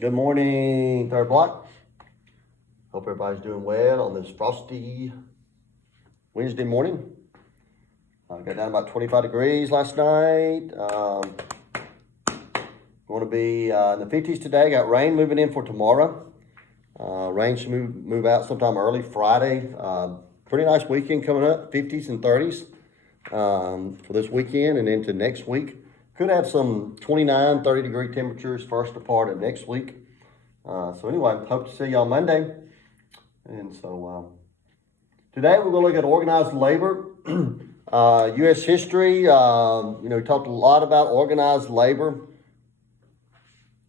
Good morning, Third Block. Hope everybody's doing well on this frosty Wednesday morning. Got down about 25 degrees last night. Going to be in the 50s today. Got rain moving in for tomorrow. Rain should move out sometime early Friday. Pretty nice weekend coming up, 50s and 30s for this weekend and into next week. Could have some 29, 30 degree temperatures first part of next week. So anyway, hope to see y'all Monday. And so today we're going to look at organized labor, U.S. history. We talked a lot about organized labor.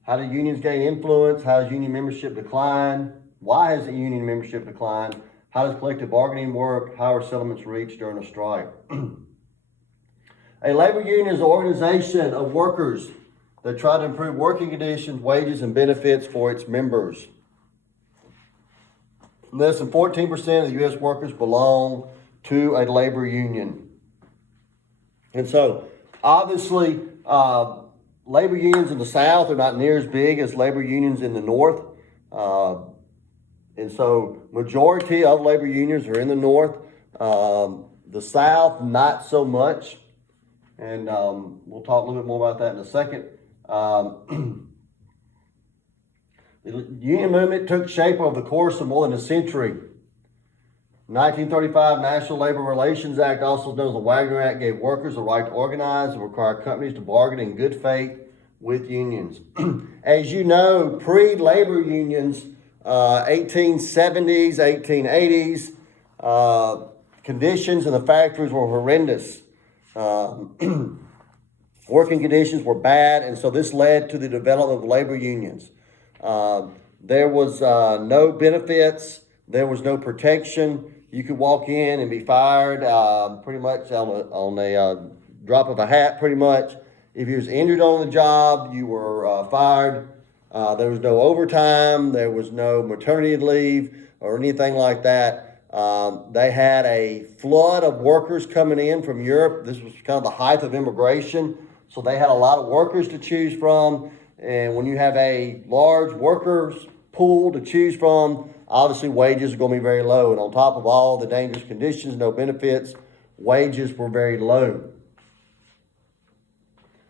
How do unions gain influence? How does union membership decline? Why has the union membership declined? How does collective bargaining work? How are settlements reached during a strike? A labor union is an organization of workers that try to improve working conditions, wages, and benefits for its members. Less than 14% of the U.S. workers belong to a labor union. And so, obviously, labor unions in the South are not near as big as labor unions in the North. And so, majority of labor unions are in the North. The South, not so much. And we'll talk a little bit more about that in a second. The union movement took shape over the course of more than a century. 1935 National Labor Relations Act, also known as the Wagner Act, gave workers the right to organize and required companies to bargain in good faith with unions. As you know, pre-labor unions, 1870s, 1880s, conditions in the factories were horrendous. Working conditions were bad, and so this led to the development of labor unions. There was no benefits. There was no protection. You could walk in and be fired pretty much on a drop of a hat, pretty much. If you was injured on the job, you were fired. There was no overtime. There was no maternity leave or anything like that. They had a flood of workers coming in from Europe. This was kind of the height of immigration. So they had a lot of workers to choose from. And when you have a large workers pool to choose from, obviously wages are going to be very low. And on top of all the dangerous conditions, no benefits, wages were very low.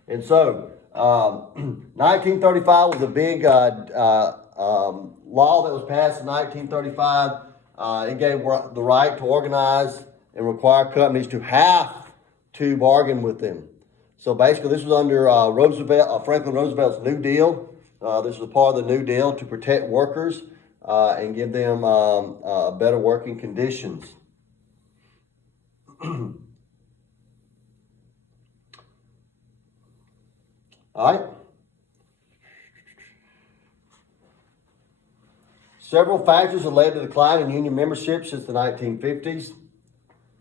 And so 1935 was a big law that was passed in 1935. It gave the right to organize and require companies to have to bargain with them. So basically, this was under Franklin Roosevelt's New Deal. This was part of the New Deal to protect workers and give them better working conditions. All right. Several factors have led to the decline in union membership since the 1950s.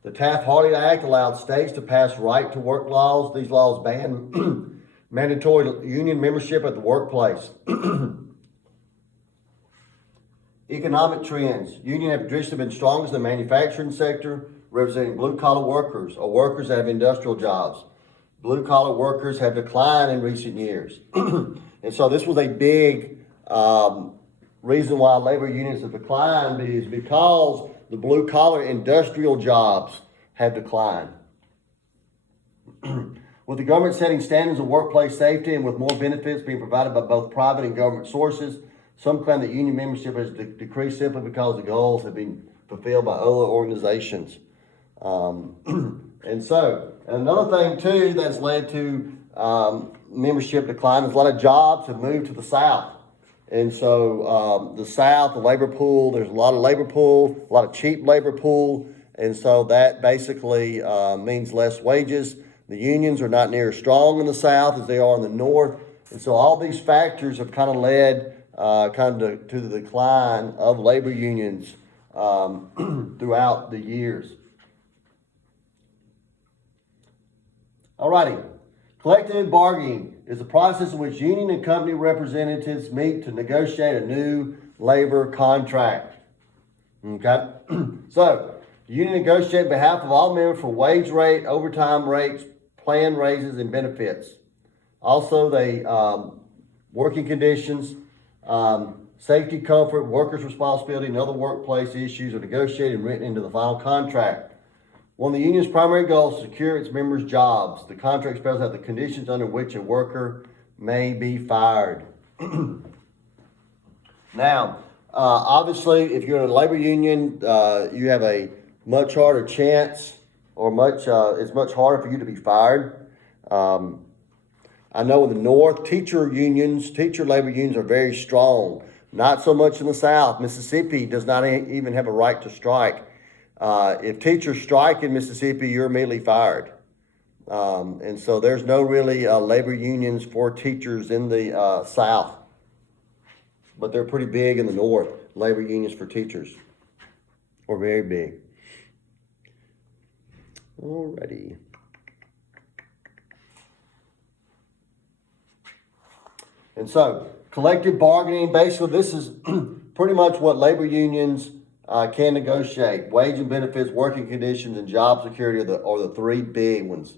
The Taft-Hartley Act allowed states to pass right-to-work laws. These laws banned mandatory union membership at the workplace. Economic trends. Unions have traditionally been strongest in the manufacturing sector, representing blue-collar workers or workers that have industrial jobs. Blue-collar workers have declined in recent years. And so this was a big reason why labor unions have declined, is because the blue-collar industrial jobs have declined. With the government setting standards of workplace safety and with more benefits being provided by both private and government sources, some claim that union membership has decreased simply because the goals have been fulfilled by other organizations. And so, another thing too that's led to membership decline is a lot of jobs have moved to the South. And so the South, the labor pool, there's a lot of labor pool, a lot of cheap labor pool. And so that basically means less wages. The unions are not near as strong in the South as they are in the North. And so all these factors have kind of led to the decline of labor unions throughout the years. Alrighty. Collective bargaining is a process in which union and company representatives meet to negotiate a new labor contract. Okay? So, the union negotiates on behalf of all members for wage rate, overtime rates, plan raises, and benefits. Also, they working conditions, Safety, comfort, workers' responsibility, and other workplace issues are negotiated and written into the final contract. One of the union's primary goals is to secure its members' jobs. The contract spells out the conditions under which a worker may be fired. Now, obviously, if you're in a labor union, you have a much harder chance, or it's much harder for you to be fired. I know in the North, teacher labor unions are very strong. Not so much in the South. Mississippi does not even have a right to strike. If teachers strike in Mississippi, you're immediately fired. And so there's no really labor unions for teachers in the South. But they're pretty big in the North, labor unions for teachers. Or very big. Alrighty. And so, collective bargaining, basically this is pretty much what labor unions can negotiate. Wage and benefits, working conditions, and job security are the three big ones.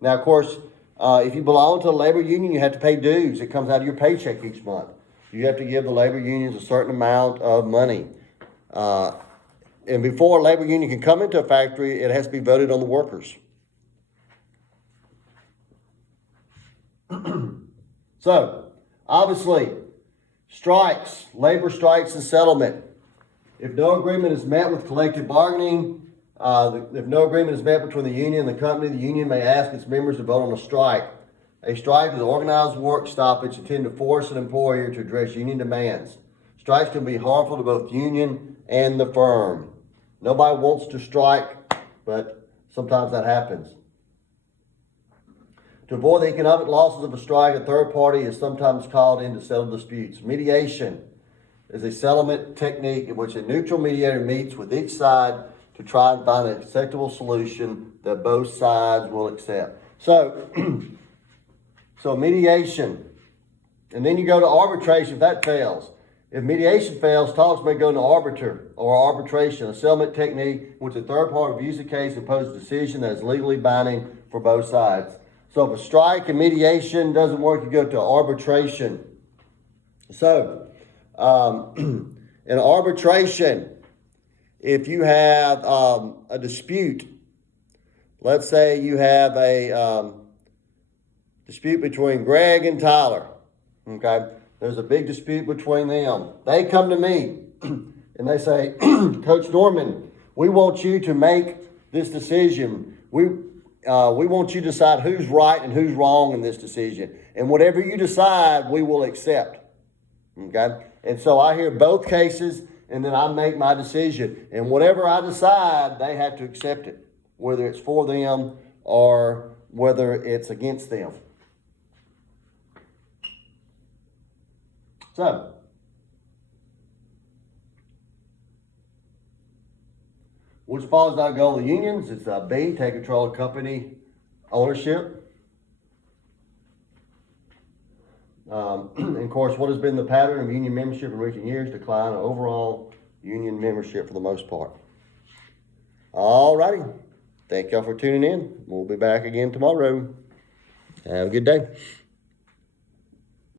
Now, of course, if you belong to a labor union, you have to pay dues. It comes out of your paycheck each month. You have to give the labor unions a certain amount of money. And before a labor union can come into a factory, it has to be voted on the workers. So, obviously, strikes, labor strikes and settlement. If no agreement is met with collective bargaining, if no agreement is met between the union and the company, the union may ask its members to vote on a strike. A strike is an organized work stoppage intended to force an employer to address union demands. Strikes can be harmful to both the union and the firm. Nobody wants to strike, but sometimes that happens. To avoid the economic losses of a strike, a third party is sometimes called in to settle disputes. Mediation is a settlement technique in which a neutral mediator meets with each side to try and find an acceptable solution that both sides will accept. So, mediation. And then you go to arbitration if that fails. If mediation fails, talks may go to arbiter or arbitration, a settlement technique in which a third party reviews the case and imposes a decision that is legally binding for both sides. So if a strike and mediation doesn't work, you go to arbitration. So, in arbitration, if you have a dispute, let's say you have a dispute between Greg and Tyler, okay? There's a big dispute between them. They come to me and they say, Coach Norman, we want you to make this decision. We want you to decide who's right and who's wrong in this decision. And whatever you decide, we will accept. Okay? And so I hear both cases, and then I make my decision. And whatever I decide, they have to accept it, whether it's for them or whether it's against them. So, which follows our goal of unions? It's B, take control of company ownership. And of course, what has been the pattern of union membership in recent years? Decline of overall union membership for the most part. All righty. Thank y'all for tuning in. We'll be back again tomorrow. Have a good day.